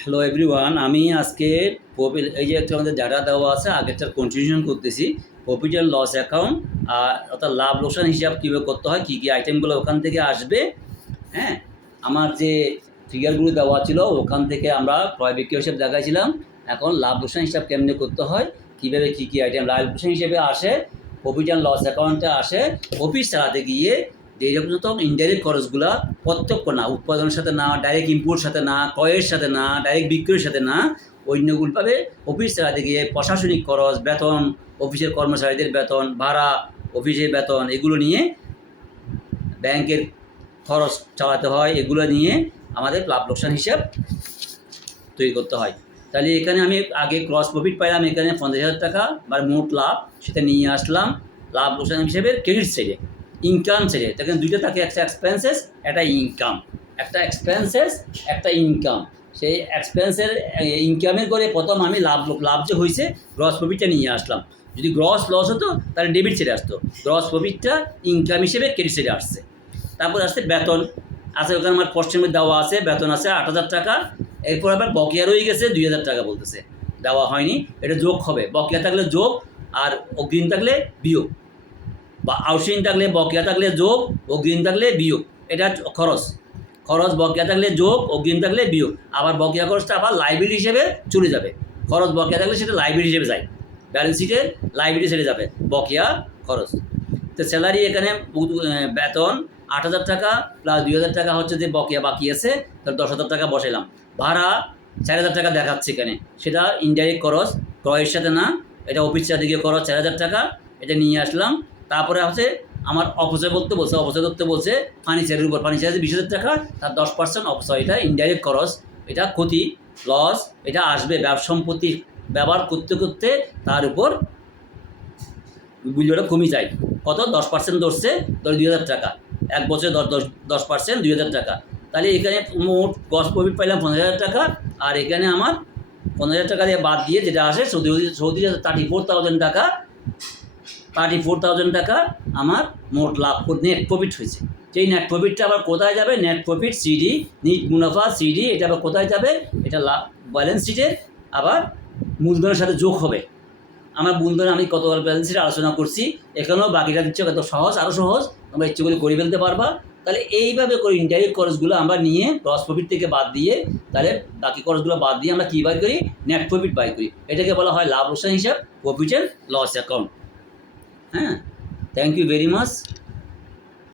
Hello everyone, আমি আজকে এই যে একটা আমাদের ডাটা দেওয়া আছে, আগেরটার কন্টিনিউশন করতেছি। প্রফিট অ্যান্ড লস অ্যাকাউন্ট, আর অর্থাৎ লাভ লোকসান হিসাব কীভাবে করতে হয়, কী কী আইটেমগুলো ওখান থেকে আসবে। হ্যাঁ, আমার যে ফিগারগুলো দেওয়া ছিল ওখান থেকে আমরা ক্রয় বিক্রয় হিসাব দেখাইছিলাম। এখন লাভ লোকসান হিসাব কেমনে করতে হয়, কীভাবে কী কী আইটেম লাভ লোকসান হিসেবে আসে, প্রফিট অ্যান্ড লস অ্যাকাউন্টে আসে। অফিস চালাতে গিয়ে যে পর্যন্ত ইনডাইরেক্ট খরচগুলা প্রত্যক্ষ না, উৎপাদনের সাথে না, ডাইরেক্ট ইম্পোর্টের সাথে না, ক্রয়ের সাথে না, ডাইরেক্ট বিক্রয়ের সাথে না, অন্যগুলোভাবে অফিস চালাতে গিয়ে প্রশাসনিক খরচ, বেতন, অফিসের কর্মচারীদের বেতন, ভাড়া, অফিসের বেতন, এগুলো নিয়ে ব্যাংকের খরচ চালাতে হয়। এগুলো নিয়ে আমাদের লাভ লোকসান হিসাব তৈরি করতে হয়। তাহলে এখানে আমি আগে ক্রস প্রফিট পাইলাম, এখানে 50,000 টাকা বা মোট লাভ, সেটা নিয়ে আসলাম লাভ লোকসান হিসেবে ক্রেডিট সাইডে, ইনকাম সাইডে। তখন দুইটা থাকে, একটা এক্সপেন্সেস, একটা ইনকাম। একটা এক্সপেন্সেস, একটা ইনকাম। সেই এক্সপেন্সের ইনকামের করে প্রথম আমি লাভ যে হয়েছে গ্রস প্রফিটটা নিয়ে আসলাম। যদি গ্রস লস হতো তাহলে ডেবিট সাইডে আসতো, গ্রস প্রফিটটা ইনকাম হিসেবে ক্রেডিট সাইডে আসছে। তারপর আসছে বেতন আছে, ওখানে আমার পশ্চিমে দেওয়া আছে, বেতন আছে 8,000 টাকা। এরপর আবার বকেয়া রয়ে গেছে 2,000 টাকা বলতেছে, দেওয়া হয়নি, এটা যোগ হবে। বকেয়া থাকলে যোগ, আর অগ্রিম থাকলে বিয়োগ, বা আউটস্ট্যান্ডিং থাকলে বকেয়া থাকলে যোগ, অগ্রিম থাকলে বিয়োগ। এটা খরচ। বকেয়া থাকলে যোগ, অগ্রিম থাকলে বিয়োগ। আবার বকেয়া খরচটা আবার লাইবিলিটি হিসেবে চলে যাবে। খরচ বকেয়া থাকলে সেটা লাইবিলিটি হিসেবে যায়, ব্যালেন্স শিটে লাইবিলিটি সেটে যাবে বকেয়া খরচ। তো স্যালারি এখানে বেতন 8,000 টাকা প্লাস 2,000 টাকা হচ্ছে যে বকেয়া বাকি আছে, তাহলে 10,000 টাকা বসাইলাম। ভাড়া 4,000 টাকা দেখাচ্ছে এখানে, সেটা ইনডাইরেক্ট খরচ, ক্রয়ের সাথে না, এটা অফিস দিকে খরচ 4,000 টাকা, এটা নিয়ে আসলাম। তারপরে হচ্ছে আমার অপচয় করতে বলছে ফার্নিচারের উপর, ফার্নিচারের 20,000 টাকা, তার 10% অপচয়, এটা ইনডাইরেক্ট খরচ, এটা ক্ষতি, লস, এটা আসবে ব্যবসা সম্পত্তি ব্যবহার করতে করতে, তার উপর মূল্যটা কমে যায়। কত? 10% ধরছে, ধরে 2,000 টাকা, এক বছরে 10% 2,000 টাকা। তাহলে এখানে মোট গ্রস প্রফিট পাইলাম 50,000 টাকা, আর এখানে আমার 50,000 টাকা দিয়ে বাদ দিয়ে যেটা আসে 34,000 টাকা, 34,000 টাকা আমার মোট লাভ, নেট প্রফিট হয়েছে। সেই নেট প্রফিটটা আবার কোথায় যাবে? নেট প্রফিট সিডি, নিট মুনাফা সিডি, এটা আবার কোথায় যাবে? এটা লাভ ব্যালেন্স শিটের আবার মূলধনের সাথে যোগ হবে। আমার মূলধন আমি কতবার ব্যালেন্স শিটে আলোচনা করছি, এখানেও বাকিটা দিচ্ছে কত সহজ, আরও সহজ, আমরা ইচ্ছে করে ফেলতে পারবা। তাহলে এইভাবে করে ইনডাইরেক্ট খরচগুলো আমরা নিয়ে গ্রস প্রফিট থেকে বাদ দিয়ে, তাহলে বাকি খরচগুলো বাদ দিয়ে আমরা কী বাই করি? নেট প্রফিট বাই করি। এটাকে বলা হয় লাভ লোকসান হিসাব, প্রফিট অ্যান্ড লস অ্যাকাউন্ট। হ্যাঁ, থ্যাংক ইউ ভেরি মাচ।